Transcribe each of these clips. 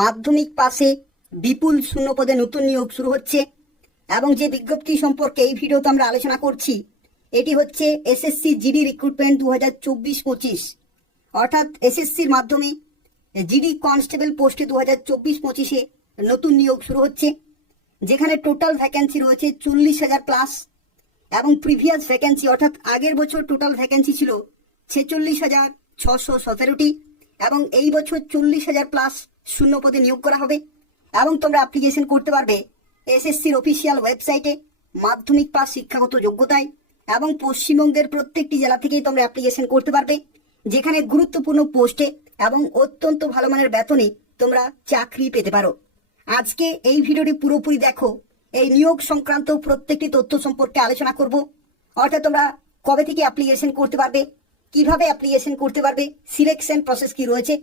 মাধ্যমিক পাশে বিপুল শূন্যপদে নতুন নিয়োগ শুরু হচ্ছে এবং যে বিজ্ঞপ্তি সম্পর্কে এই ভিডিওতে আমরা আলোচনা করছি এটি হচ্ছে এসএসসি জিডি রিক্রুটমেন্ট 2024-25, অর্থাৎ এসএসসির মাধ্যমে জিডি কনস্টেবল পোস্টে 2024-25-এ নতুন নিয়োগ শুরু হচ্ছে, যেখানে টোটাল ভ্যাকেন্সি রয়েছে 40,000 প্লাস এবং প্রিভিয়াস ভ্যাকেন্সি অর্থাৎ আগের বছর টোটাল ভ্যাকেন্সি ছিল 46,617টি এবং এই বছর 40,000 প্লাস শূন্য পদে নিয়োগ করা হবে এবং তোমরা অ্যাপ্লিকেশন করতে পারবে এসএসসির অফিসিয়াল ওয়েবসাইটে মাধ্যমিক পাস শিক্ষাগত যোগ্যতায় এবং পশ্চিমবঙ্গের প্রত্যেকটি জেলা থেকেই তোমরা অ্যাপ্লিকেশন করতে পারবে, যেখানে গুরুত্বপূর্ণ পোস্টে এবং অত্যন্ত ভালো মানের বেতনে তোমরা চাকরি পেতে পারো। আজকে এই ভিডিওটি পুরোপুরি দেখো, এই নিয়োগ সংক্রান্ত প্রত্যেকটি তথ্য সম্পর্কে আলোচনা করব। অর্থাৎ তোমরা কবে থেকে অ্যাপ্লিকেশন করতে পারবে, কিভাবে অ্যাপ্লিকেশন করতে পারবে, সিলেকশন প্রসেস কি রয়েছে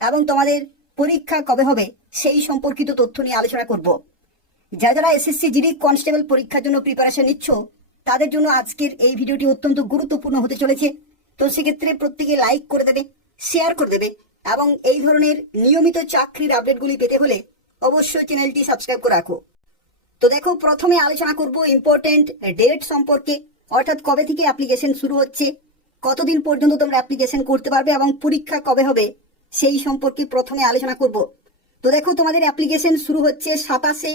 এবং তোমাদের পরীক্ষা কবে হবে সেই সম্পর্কিত তথ্য নিয়ে আলোচনা করব। যারা এসএসসি জিডি কনস্টেবল পরীক্ষার জন্য প্রিপারেশন নিচ্ছ তাদের জন্য আজকের এই ভিডিওটি অত্যন্ত গুরুত্বপূর্ণ হতে চলেছে। তো সেক্ষেত্রে প্রত্যেকে লাইক করে দেবে, শেয়ার করে দেবে এবং এই ধরনের নিয়মিত চাকরির আপডেটগুলি পেতে হলে অবশ্যই চ্যানেলটি সাবস্ক্রাইব করে রাখো। তো দেখো, প্রথমে আলোচনা করব ইম্পর্টেন্ট ডেট সম্পর্কে, অর্থাৎ কবে থেকে অ্যাপ্লিকেশন শুরু হচ্ছে, কতদিন পর্যন্ত তোমরা অ্যাপ্লিকেশন করতে পারবে এবং পরীক্ষা কবে হবে সেই সম্পর্কে প্রথমে আলোচনা করব। তো দেখো, তোমাদের অ্যাপ্লিকেশন শুরু হচ্ছে 27শে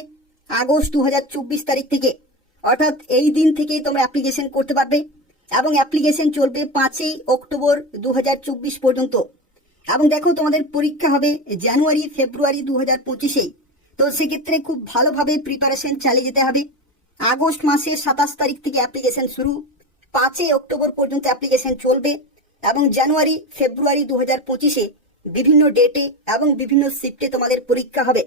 আগস্ট 2024 তারিখ থেকে, অর্থাৎ এই দিন থেকেই তোমরা অ্যাপ্লিকেশন করতে পারবে এবং অ্যাপ্লিকেশন চলবে 5ই অক্টোবর 2024 পর্যন্ত। এবং দেখো, তোমাদের পরীক্ষা হবে জানুয়ারি ফেব্রুয়ারি 2025-এ। তো সেক্ষেত্রে খুব ভালোভাবে প্রিপারেশন চালিয়ে যেতে হবে। আগস্ট মাসের 27 তারিখ থেকে অ্যাপ্লিকেশন শুরু, 5ই অক্টোবর পর্যন্ত অ্যাপ্লিকেশন চলবে এবং জানুয়ারি ফেব্রুয়ারি 2025-এ বিভিন্ন ডেটে এবং বিভিন্ন শিফটে তোমাদের পরীক্ষা হবে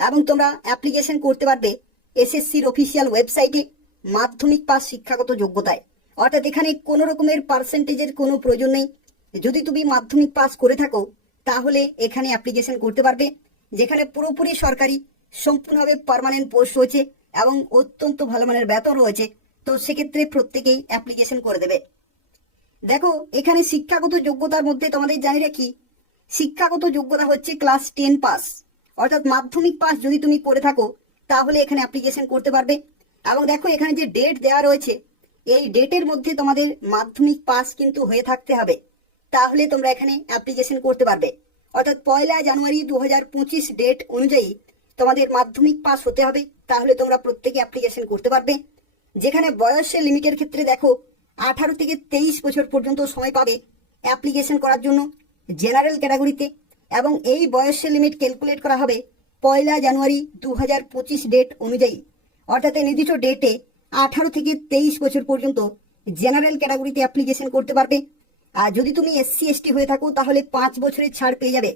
এবং তোমরা অ্যাপ্লিকেশন করতে পারবে এসএসসির অফিসিয়াল ওয়েবসাইটে মাধ্যমিক পাস শিক্ষাগত যোগ্যতায়। অর্থাৎ এখানে কোনো রকমের পার্সেন্টেজের কোনো প্রয়োজন নেই। যদি তুমি মাধ্যমিক পাস করে থাকো তাহলে এখানে অ্যাপ্লিকেশন করতে পারবে, যেখানে পুরোপুরি সরকারি সম্পূর্ণভাবে পার্মানেন্ট পোস্ট রয়েছে এবং অত্যন্ত ভালো মানের বেতন রয়েছে। তো সেক্ষেত্রে প্রত্যেকেই অ্যাপ্লিকেশন করে দেবে। দেখো, এখানে শিক্ষাগত যোগ্যতার মধ্যে তোমাদের জানি রাখি, শিক্ষাগত যোগ্যতা হচ্ছে ক্লাস 10 পাস, অর্থাৎ মাধ্যমিক পাস যদি তুমি করে থাকো তাহলে এখানে অ্যাপ্লিকেশন করতে পারবে। এবং দেখো, এখানে যে ডেট দেওয়া রয়েছে এই ডেটের মধ্যে তোমাদের মাধ্যমিক পাস কিন্তু হয়ে থাকতে হবে, তাহলে তোমরা এখানে অ্যাপ্লিকেশন করতে পারবে। অর্থাৎ 1 জানুয়ারি 2025 ডেট অনুযায়ী তোমাদের মাধ্যমিক পাস হতে হবে, তাহলে তোমরা প্রত্যেকে অ্যাপ্লিকেশন করতে পারবে। যেখানে বয়সের লিমিটের ক্ষেত্রে দেখো 18 থেকে 23 বছর পর্যন্ত সময় পাবে অ্যাপ্লিকেশন করার জন্য জেনারেল ক্যাটাগরিতে, এবং এই বয়সের লিমিট ক্যালকুলেট করা হবে 1 জানুয়ারি 2025 ডেট অনুযায়ী। অর্থাৎ এই নির্দিষ্ট ডেটে 18 থেকে 23 বছর পর্যন্ত জেনারেল ক্যাটাগরিতে অ্যাপ্লিকেশন করতে পারবে। আর যদি তুমি এসসি এসটি হয়ে থাকো তাহলে 5 বছরের ছাড় পেয়ে যাবে,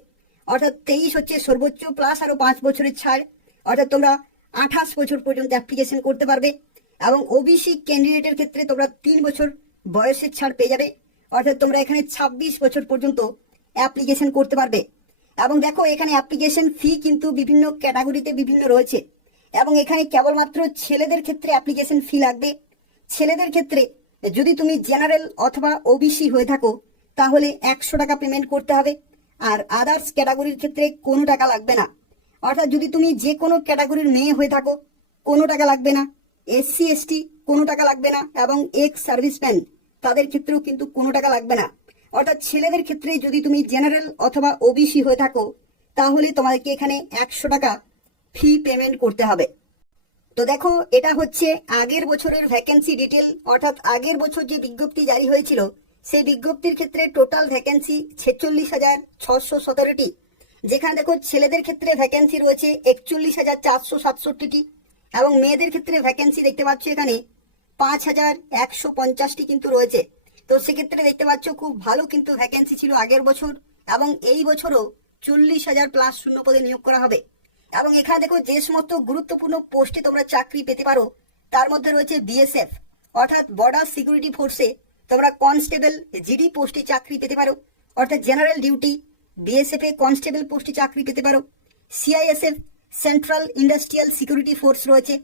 অর্থাৎ 23 হচ্ছে সর্বোচ্চ প্লাস আরো 5 বছরের ছাড়, অর্থাৎ তোমরা 28 বছর পর্যন্ত অ্যাপ্লিকেশন করতে পারবে। এবং ওবিসি ক্যান্ডিডেটের ক্ষেত্রে তোমরা 3 বছর বয়সের ছাড় পেয়ে যাবে, অর্থাৎ তোমরা এখানে 26 বছর পর্যন্ত অ্যাপ্লিকেশন করতে পারবে। এবং দেখো, এখানে অ্যাপ্লিকেশন ফি কিন্তু বিভিন্ন ক্যাটাগরিতে বিভিন্ন রয়েছে এবং এখানে কেবলমাত্র ছেলেদের ক্ষেত্রে অ্যাপ্লিকেশন ফি লাগবে। ছেলেদের ক্ষেত্রে যদি তুমি জেনারেল অথবা ওবিসি হয়ে থাকো তাহলে 100 টাকা পেমেন্ট করতে হবে, আর আদার্স ক্যাটাগরির ক্ষেত্রে কোনো টাকা লাগবে না। অর্থাৎ যদি তুমি যে কোনো ক্যাটাগরির মেয়ে হয়ে থাকো কোনো টাকা লাগবে না, এসসি এসটি কোনো টাকা লাগবে না এবং এক্স সার্ভিসম্যান তাদের ক্ষেত্রেও কিন্তু কোনো টাকা লাগবে না। অর্থাৎ ছেলেদের ক্ষেত্রে যদি তুমি জেনারেল অথবা ওবিসি হয়ে থাকো তাহলে তোমাদেরকে এখানে 100 টাকা ফি পেমেন্ট করতে হবে। তো দেখো, এটা হচ্ছে আগের বছরের ভ্যাকেন্সি ডিটেল, অর্থাৎ আগের বছর যে বিজ্ঞপ্তি জারি হয়েছিল সেই বিজ্ঞপ্তির ক্ষেত্রে টোটাল ভ্যাকেন্সি 46,617টি, যেখানে দেখো ছেলেদের ক্ষেত্রে ভ্যাকেন্সি রয়েছে 41,467টি এবং মেয়েদের ক্ষেত্রে ভ্যাকেন্সি দেখতে পাচ্ছ এখানে 5,150টি কিন্তু রয়েছে। তো সেক্ষেত্রে দেখতে পাচ্ছ খুব ভালো কিন্তু ভ্যাকেন্সি ছিল আগের বছর এবং এই বছরও 40,000 প্লাস শূন্য পদে নিয়োগ করা হবে। এবং এখানে দেখো, যে সমস্ত গুরুত্বপূর্ণ পোস্টে তোমরা চাকরি পেতে পারো তার মধ্যে রয়েছে বিএসএফ, অর্থাৎ বর্ডার সিকিউরিটি ফোর্সে তোমরা কনস্টেবল জিডি পোস্টে চাকরি পেতে পারো, অর্থাৎ জেনারেল ডিউটি বিএসএফ এ কনস্টেবল পোস্টে চাকরি পেতে পারো। CISF central industrial security force রয়েছে,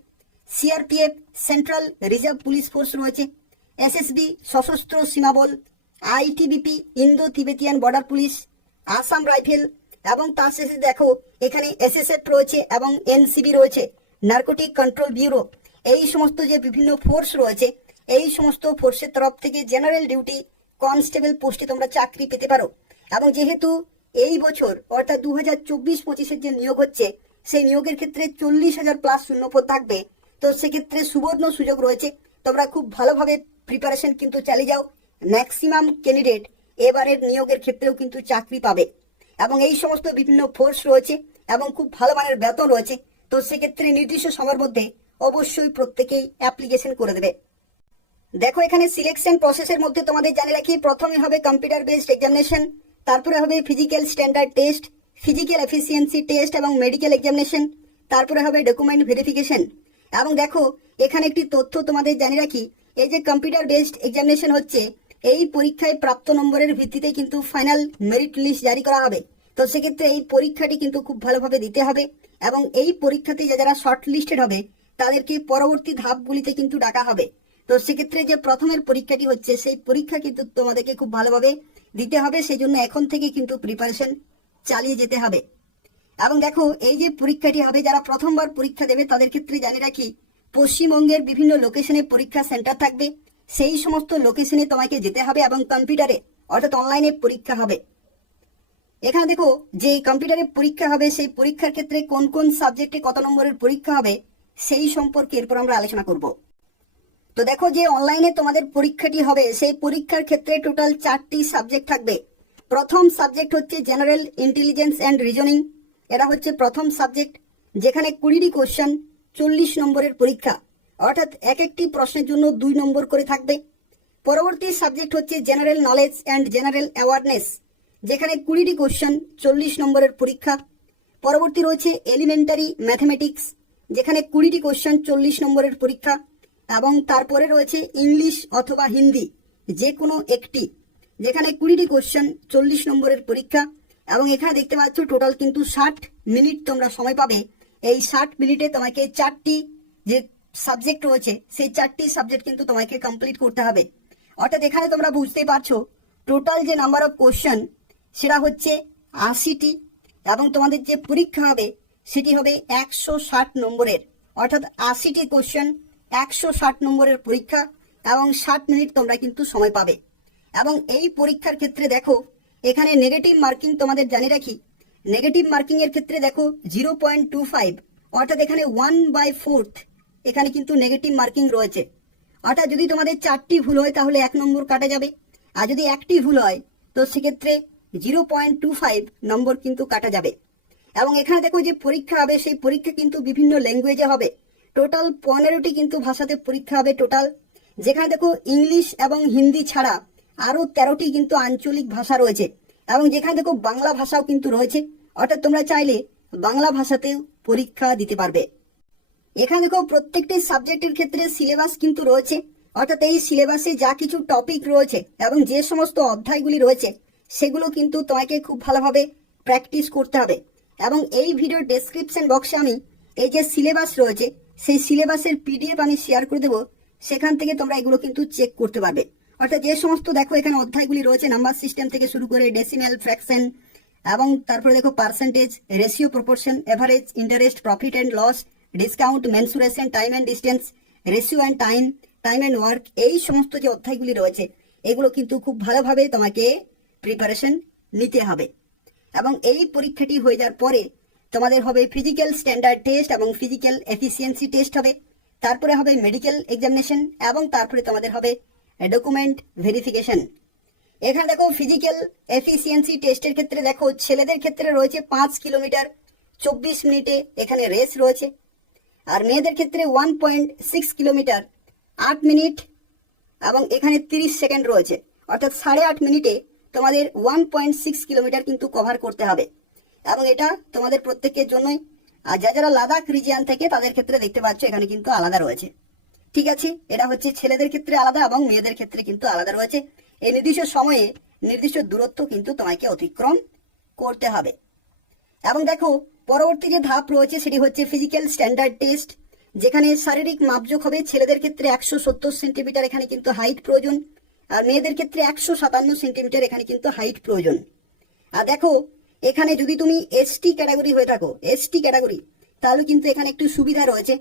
CRPF central reserve police force রয়েছে, এসএসবি সশস্ত্র সীমাবল, ITBP Indo Tibetan border police, Assam rifle এবং তার শেষে দেখো এখানে এসএসএফ রয়েছে এবং এনসিবি রয়েছে, নার্কোটিক কন্ট্রোল ব্যুরো। এই সমস্ত যে বিভিন্ন ফোর্স রয়েছে, এই সমস্ত ফোর্সের তরফ থেকে জেনারেল ডিউটি কনস্টেবল পোস্টে তোমরা চাকরি পেতে পারো। এবং যেহেতু এই বছর অর্থাৎ 2024-25-এর যে নিয়োগ হচ্ছে, সেই নিয়োগের ক্ষেত্রে 40,000 প্লাস শূন্যপদ থাকবে। তো সেক্ষেত্রে সুবর্ণ সুযোগ রয়েছে, তোমরা খুব ভালোভাবে প্রিপারেশন কিন্তু চালিয়ে যাও। ম্যাক্সিমাম ক্যান্ডিডেট এবারের নিয়োগের ক্ষেত্রেও কিন্তু চাকরি পাবে। এবং এই সমস্ত বিভিন্ন ফোর্স রয়েছে এবং খুব ভালো মানের বেতন রয়েছে। তো সেক্ষেত্রে নির্দিষ্ট সময়ের মধ্যে অবশ্যই প্রত্যেকেই অ্যাপ্লিকেশন করে দেবে। দেখো এখানে সিলেকশন প্রসেসের মধ্যে তোমাদের জানিয়ে রাখি, প্রথমে হবে কম্পিউটার বেসড এক্সামিনেশন, তারপরে হবে physical standard test, physical efficiency test এবং মেডিকেল এক্সামিনেশন, তারপরে হবে ডকুমেন্ট ভেরিফিকেশন। এবং দেখো এখানে একটি তথ্য তোমাদের জানিয়ে রাখি, এই যে কম্পিউটার বেসড এক্সামিনেশন হচ্ছে, এই পরীক্ষায় প্রাপ্ত নম্বরের ভিত্তিতে কিন্তু ফাইনাল মেরিট লিস্ট জারি করা হবে। তো সেক্ষেত্রে এই পরীক্ষাটি কিন্তু খুব ভালোভাবে দিতে হবে এবং এই পরীক্ষাতে যারা শর্ট লিস্টেড হবে তাদেরকে পরবর্তী ধাপগুলিতে কিন্তু ডাকা হবে। তো সেক্ষেত্রে যে প্রথমের পরীক্ষাটি হচ্ছে, সেই পরীক্ষা কিন্তু তোমাদেরকে খুব ভালোভাবে দিতে হবে, সেই জন্য এখন থেকে কিন্তু প্রিপারেশন চালিয়ে যেতে হবে। এবং দেখো এই যে পরীক্ষাটি হবে, যারা প্রথমবার পরীক্ষা দেবে তাদের ক্ষেত্রে জানিয়ে রাখি, পশ্চিমবঙ্গের বিভিন্ন লোকেশনে পরীক্ষা সেন্টার থাকবে, সেই সমস্ত লোকেশনে তোমাকে যেতে হবে এবং কম্পিউটারে অর্থাৎ অনলাইনে পরীক্ষা হবে। এখানে দেখো যে কম্পিউটারে পরীক্ষা হবে, সেই পরীক্ষার ক্ষেত্রে কোন কোন সাবজেক্টে কত নম্বরের পরীক্ষা হবে সেই সম্পর্কে এরপর আমরা আলোচনা করব। তো দেখো যে অনলাইনে তোমাদের পরীক্ষাটি হবে, সেই পরীক্ষার ক্ষেত্রে টোটাল 4টি সাবজেক্ট থাকবে। প্রথম সাবজেক্ট হচ্ছে জেনারেল ইন্টেলিজেন্স অ্যান্ড রিজনিং, এটা হচ্ছে প্রথম সাবজেক্ট, যেখানে 20টি কোশ্চেন 40 নম্বরের পরীক্ষা, অর্থাৎ এক একটি প্রশ্নের জন্য 2 নম্বর করে থাকবে। পরবর্তী সাবজেক্ট হচ্ছে general knowledge and general awareness, যেখানে 20টি কোশ্চেন 40 নম্বরের পরীক্ষা। পরবর্তী রয়েছে এলিমেন্টারি ম্যাথমেটিক্স, যেখানে 20টি কোশ্চেন 40 নম্বরের পরীক্ষা। এবং তারপরে রয়েছে ইংলিশ অথবা হিন্দি যে কোনো একটি, যেখানে 20টি কোশ্চেন 40 নম্বরের পরীক্ষা। এবং এখানে দেখতে পাচ্ছ টোটাল কিন্তু 60 মিনিট তোমরা সময় পাবে। এই 60 মিনিটে তোমাকে 4টি যে সাবজেক্ট রয়েছে, সেই 4টি সাবজেক্ট কিন্তু তোমাকে কমপ্লিট করতে হবে। অর্থাৎ এখানে তোমরা বুঝতে পারছো টোটাল যে নাম্বার অফ কোশ্চেন সেটা হচ্ছে 80টি, এবং তোমাদের যে পরীক্ষা হবে সেটি হবে 160 নম্বরের, অর্থাৎ 80টি কোশ্চেন 160 নম্বরের পরীক্ষা এবং 60 মিনিট তোমরা কিন্তু সময় পাবে। এবং এই পরীক্ষার ক্ষেত্রে দেখো এখানে নেগেটিভ মার্কিং তোমাদের জানিয়ে রাখি, নেগেটিভ মার্কিং এর ক্ষেত্রে দেখো 0.25, অর্থাৎ এখানে 1/4 এখানে কিন্তু নেগেটিভ মার্কিং রয়েছে। অর্থাৎ যদি তোমাদের 4টি ভুল হয় তাহলে 1 নম্বর কাটা যাবে, আর যদি একটি ভুল হয় তো সেক্ষেত্রে 0.25 নম্বর কিন্তু কাটা যাবে। এবং এখানে দেখো যে পরীক্ষা হবে, সেই পরীক্ষা কিন্তু বিভিন্ন ল্যাঙ্গুয়েজে হবে। টোটাল 15টি কিন্তু ভাষাতে পরীক্ষা হবে টোটাল, যেখানে দেখো ইংলিশ এবং হিন্দি ছাড়া আরো 13টি কিন্তু আঞ্চলিক ভাষা রয়েছে, এবং যেখানে দেখো বাংলা ভাষাও কিন্তু রয়েছে। অর্থাৎ তোমরা চাইলে বাংলা ভাষাতেও পরীক্ষা দিতে পারবে। এখানে দেখো প্রত্যেকটি সাবজেক্টের ক্ষেত্রে সিলেবাস কিন্তু রয়েছে, অর্থাৎ এই সিলেবাসে যা কিছু টপিক রয়েছে এবং যে সমস্ত অধ্যায়গুলি রয়েছে সেগুলো কিন্তু তোমাকে খুব ভালোভাবে প্র্যাকটিস করতে হবে। এবং এই ভিডিওর ডেসক্রিপশন বক্সে আমি এই যে সিলেবাস রয়েছে সেই সিলেবাসের পিডিএফ আমি শেয়ার করে দেবো, সেখান থেকে তোমরা এগুলো কিন্তু চেক করতে পারবে। অর্থাৎ যে সমস্ত দেখো এখানে অধ্যায়গুলি রয়েছে, নাম্বার সিস্টেম থেকে শুরু করে ডেসিমেল, ফ্র্যাকশন, এবং তারপরে দেখো percentage, ratio, proportion, average, interest, profit and loss, discount, mensuration, time and distance, ratio and time, time and work, এই সমস্ত যে অধ্যায়গুলি রয়েছে এগুলো কিন্তু খুব ভালোভাবে তোমাকে প্রিপারেশন নিতে হবে। এবং এই পরীক্ষাটি হয়ে যাওয়ার পরে তোমাদের হবে ফিজিক্যাল স্ট্যান্ডার্ড টেস্ট এবং ফিজিক্যাল এফিসিয়েন্সি টেস্ট হবে, তারপরে হবে মেডিকেল এক্সামিনেশন, এবং তারপরে তোমাদের হবে ডকুমেন্ট ভেরিফিকেশন। এখানে দেখো ফিজিক্যাল এফিসিয়েন্সি টেস্টের ক্ষেত্রে দেখো ছেলেদের ক্ষেত্রে রয়েছে 5 কিলোমিটার 24 মিনিটে এখানে রেস রয়েছে, আর মেয়েদের ক্ষেত্রে 1.6 কিলোমিটার 8 মিনিট এবং এখানে 30 সেকেন্ড রয়েছে। অর্থাৎ 8.5 মিনিটে তোমাদের 1.6 কিলোমিটার কিন্তু কভার করতে হবে, এবং এটা তোমাদের প্রত্যেকের জন্যই। আর যারা লাদাখ রিজিয়ন থেকে তাদের ক্ষেত্রে দেখতে পাচ্ছ এখানে কিন্তু আলাদা রয়েছে। ঠিক আছে, এটা হচ্ছে ছেলেদের ক্ষেত্রে আলাদা এবং মেয়েদের ক্ষেত্রে কিন্তু আলাদা রয়েছে। এই নির্দিষ্ট সময়ে নির্দিষ্ট দূরত্ব কিন্তু তোমাকে অতিক্রম করতে হবে। এবং দেখো পরবর্তী যে ধাপ রয়েছে সেটি হচ্ছে ফিজিক্যাল স্ট্যান্ডার্ড টেস্ট, যেখানে শারীরিক মাপজোক হবে। ছেলেদের ক্ষেত্রে 170 সেন্টিমিটার এখানে কিন্তু হাইট প্রয়োজন, আর মেয়েদের ক্ষেত্রে 157 সেন্টিমিটার এখানে কিন্তু হাইট প্রয়োজন। আর দেখো এখানে যদি তুমি এসটি ক্যাটাগরি হয়ে থাকো, এসটি ক্যাটাগরি, তাহলে কিন্তু এখানে একটু সুবিধা রয়েছে,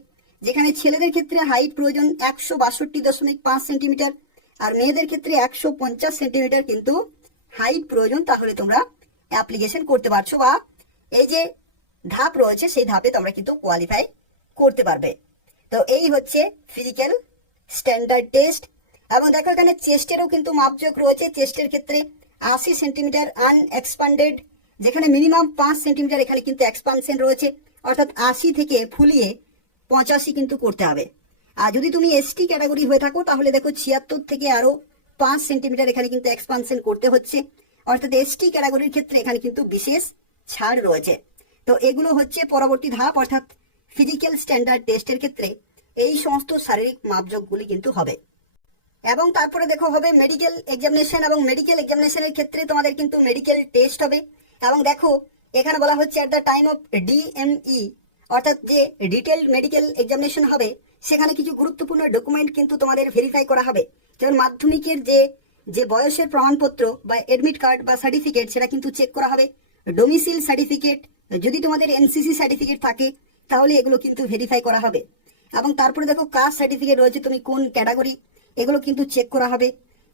যেখানে ছেলেদের ক্ষেত্রে হাইট প্রয়োজন 162.5 সেন্টিমিটার, আর মেয়েদের ক্ষেত্রে 150 সেন্টিমিটার কিন্তু হাইট প্রয়োজন। তাহলে তোমরা অ্যাপ্লিকেশন করতে পারছো, বা এই যে ধাপ রয়েছে সেই ধাপে তোমরা কিন্তু কোয়ালিফাই করতে পারবে। তো এই হচ্ছে ফিজিক্যাল স্ট্যান্ডার্ড টেস্ট। এবং দেখো এখানে চেস্টেরও কিন্তু মাপজোক রয়েছে। চেস্টের ক্ষেত্রে 80 সেন্টিমিটার আনএক্সপান্ডেড, যেখানে মিনিমাম 5 সেন্টিমিটার এখানে কিন্তু এক্সপানশন রয়েছে, অর্থাৎ 80 থেকে ফুলিয়ে 85 কিন্তু করতে হবে। আর যদি তুমি এসটি ক্যাটাগরি হয়ে থাকো তাহলে দেখো 76 থেকে আরো 5 সেন্টিমিটার এখানে কিন্তু এক্সপানশন করতে হচ্ছে, অর্থাৎ এসটি ক্যাটাগরির ক্ষেত্রে এখানে কিন্তু বিশেষ ছাড় রয়েছে। তো এগুলো হচ্ছে পরবর্তী ধাপ, অর্থাৎ ফিজিক্যাল স্ট্যান্ডার্ড টেস্টের ক্ষেত্রে এই সমস্ত শারীরিক মাপজোকগুলি কিন্তু হবে। এবং তারপরে দেখো হবে মেডিকেল এক্সামিনেশন, এবং মেডিকেল এক্সামিনেশনের ক্ষেত্রে তোমাদের কিন্তু মেডিকেল টেস্ট হবে। এবং দেখো এখানে বলা হচ্ছে at the time of DME, অর্থাৎ যে ডিটেলড মেডিকেল এক্সামিনেশন হবে সেখানে কিছু গুরুত্বপূর্ণ ডকুমেন্ট কিন্তু তোমাদের ভেরিফাই করা হবে। যেমন মাধ্যমিকের যে বয়সের প্রমাণপত্র বা এডমিট কার্ড বা সার্টিফিকেট সেটা কিন্তু চেক করা হবে। ডোমিসিল সার্টিফিকেট, যদি তোমাদের এনসিসি সার্টিফিকেট থাকে তাহলে এগুলো কিন্তু ভেরিফাই করা হবে। এবং তারপরে দেখো কাস্ট সার্টিফিকেট রয়েছে, তুমি কোন ক্যাটাগরি, এগুলো কিন্তু চেক করা হবে।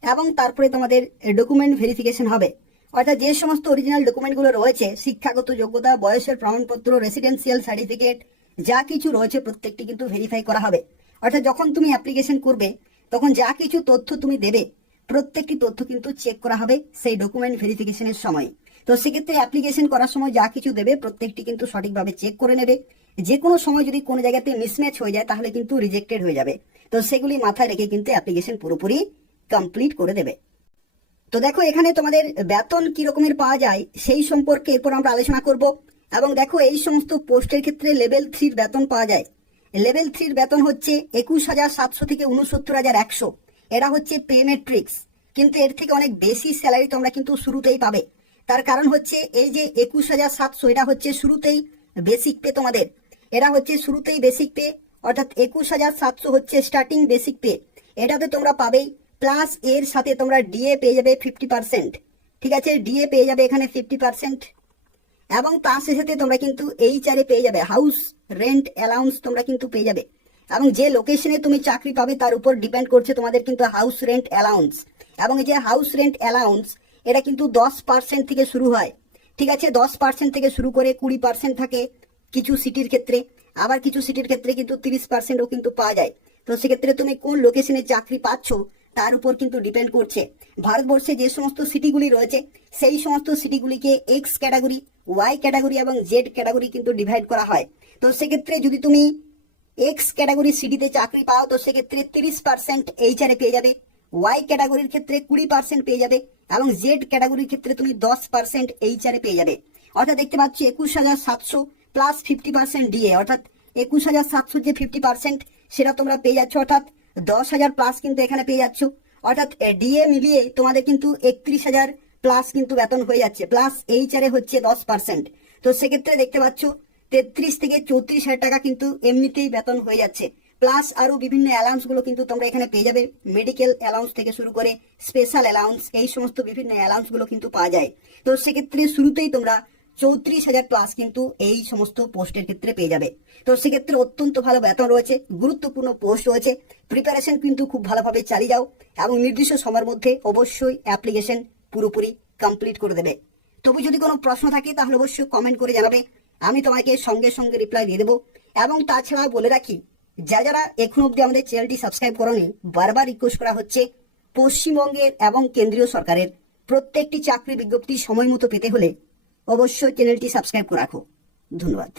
এবং তারপরে তোমাদের ডকুমেন্ট ভেরিফিকেশন হবে, অর্থাৎ যে সমস্ত অরিজিনাল ডকুমেন্টগুলো রয়েছে, শিক্ষাগত যোগ্যতা, বয়সের প্রমাণপত্র, রেসিডেন্সিয়াল সার্টিফিকেট, যা কিছু রয়েছে প্রত্যেকটি কিন্তু ভেরিফাই করা হবে। অর্থাৎ যখন তুমি অ্যাপ্লিকেশন করবে তখন যা কিছু তথ্য তুমি দেবে প্রত্যেকটি তথ্য কিন্তু চেক করা হবে সেই ডকুমেন্ট ভেরিফিকেশনের সময়। তো সেক্ষেত্রে অ্যাপ্লিকেশন করার সময় যা কিছু দেবে প্রত্যেকটি কিন্তু সঠিকভাবে চেক করে নেবে। যে কোনো সময় যদি কোনো জায়গাতে মিসম্যাচ হয়ে যায় তাহলে কিন্তু রিজেক্টেড হয়ে যাবে। তো সেগুলি মাথায় রেখে কিন্তু অ্যাপ্লিকেশন পুরোপুরি কমপ্লিট করে দেবে। তো দেখো এখানে তোমাদের বেতন কি রকমের পাওয়া যায় সেই সম্পর্কে এরপর আমরা আলোচনা করব। এবং দেখো এই সমস্ত পোস্টের ক্ষেত্রে লেভেল 3 বেতন পাওয়া যায়। লেভেল 3 বেতন হচ্ছে 21,700 থেকে 69,100। এটা হচ্ছে পে ম্যাট্রিক্স, কিন্তু এর থেকে অনেক বেশি স্যালারি তোমরা কিন্তু শুরুতেই পাবে। তার কারণ হচ্ছে এই যে 21,700 এটা হচ্ছে শুরুতেই বেসিক পে তোমাদের, এটা হচ্ছে শুরুতেই বেসিক পে, অর্থাৎ 21,700 হচ্ছে স্টার্টিং বেসিক পে। এটাতে তোমরা পাবেই, প্লাস এর সাথে তোমরা ডিএ পেয়ে যাবে 50%। ঠিক আছে, ডিএ পেয়ে যাবে এখানে 50%। এবং তার সাথে তোমরা কিন্তু এইচআরএ পেয়ে যাবে, হাউস রেন্ট অ্যালাউন্স তোমরা কিন্তু পেয়ে যাবে। এবং যে লোকেশনে তুমি চাকরি পাবে তার উপর ডিপেন্ড করছে তোমাদের কিন্তু হাউস রেন্ট অ্যালাউন্স। এবং এই যে হাউস রেন্ট অ্যালাউন্স এটা কিন্তু 10% থেকে শুরু হয়। ঠিক আছে, 10% থেকে শুরু করে 20% থাকে কিছু সিটির ক্ষেত্রে, আবার কিছু সিটির ক্ষেত্রে কিন্তু 30%ও কিন্তু পাওয়া যায়। তো সেক্ষেত্রে তুমি কোন লোকেশনে চাকরি পাচ্ছ তার উপর কিন্তু ডিপেন্ড করছে। ভারতবর্ষে যে সমস্ত সিটিগুলি রয়েছে সেই সমস্ত সিটিগুলিকে এক্স ক্যাটাগরি, ওয়াই ক্যাটাগরি এবং জেড ক্যাটাগরি কিন্তু ডিভাইড করা হয়। তো সেক্ষেত্রে যদি তুমি এক্স ক্যাটাগরি সিটিতে চাকরি পাও তো সেক্ষেত্রে 30% এইচআরএ পেয়ে যাবে, ওয়াই ক্যাটাগরির ক্ষেত্রে 20% পেয়ে যাবে, এবং জেড ক্যাটাগরির ক্ষেত্রে তুমি 10% এইচআরএ পেয়ে যাবে। অর্থাৎ দেখতে পাচ্ছি 21,700 প্লাস 50% ডিএ, অর্থাৎ 21,700 যে 50% সেটা তোমরা পেয়ে যাচ্ছ, অর্থাৎ 10,000 প্লাস কিন্তু এখানে পেয়ে যাচ্ছ। অর্থাৎ ডিএ মিলিয়ে তোমাদের কিন্তু 31,000 প্লাস কিন্তু বেতন হয়ে যাচ্ছে, প্লাস এইচআরএ হচ্ছে 10%। তো সেক্ষেত্রে দেখতে পাচ্ছ 33 থেকে 34,000 টাকা কিন্তু এমনিতেই বেতন হয়ে যাচ্ছে, প্লাস আরো বিভিন্ন অ্যালাউন্স গুলো কিন্তু তোমরা এখানে পেয়ে যাবে। মেডিকেল অ্যালাউন্স থেকে শুরু করে স্পেশাল অ্যালাউন্স, এই সমস্ত বিভিন্ন অ্যালাউন্স গুলো কিন্তু পাওয়া যায়। তো সেক্ষেত্রে শুরুতেই তোমরা 34,000 প্লাস কিন্তু এই সমস্ত পোস্টের ক্ষেত্রে পেয়ে যাবে। তো সেক্ষেত্রে অত্যন্ত ভালো বেতন রয়েছে, গুরুত্বপূর্ণ পোস্ট রয়েছে। প্রিপারেশন কিন্তু খুব ভালোভাবে চালিয়ে যাও এবং নির্দিষ্ট সময়ের মধ্যে অবশ্যই অ্যাপ্লিকেশন পুরোপুরি কমপ্লিট করে দেবে। তবু যদি কোনো প্রশ্ন থাকে তাহলে অবশ্যই কমেন্ট করে জানাবে, আমি তোমাকে সঙ্গে সঙ্গে রিপ্লাই দিয়ে দেবো। এবং তাছাড়া বলে রাখি, যারা এখনো অব্দি আমাদের চ্যানেলটি সাবস্ক্রাইব করোনি, বারবার রিকোয়েস্ট করা হচ্ছে, পশ্চিমবঙ্গের এবং কেন্দ্রীয় সরকারের প্রত্যেকটি চাকরি বিজ্ঞপ্তি সময় মতো পেতে হলে অবশ্যই চ্যানেলটি সাবস্ক্রাইব করে রাখো। ধন্যবাদ।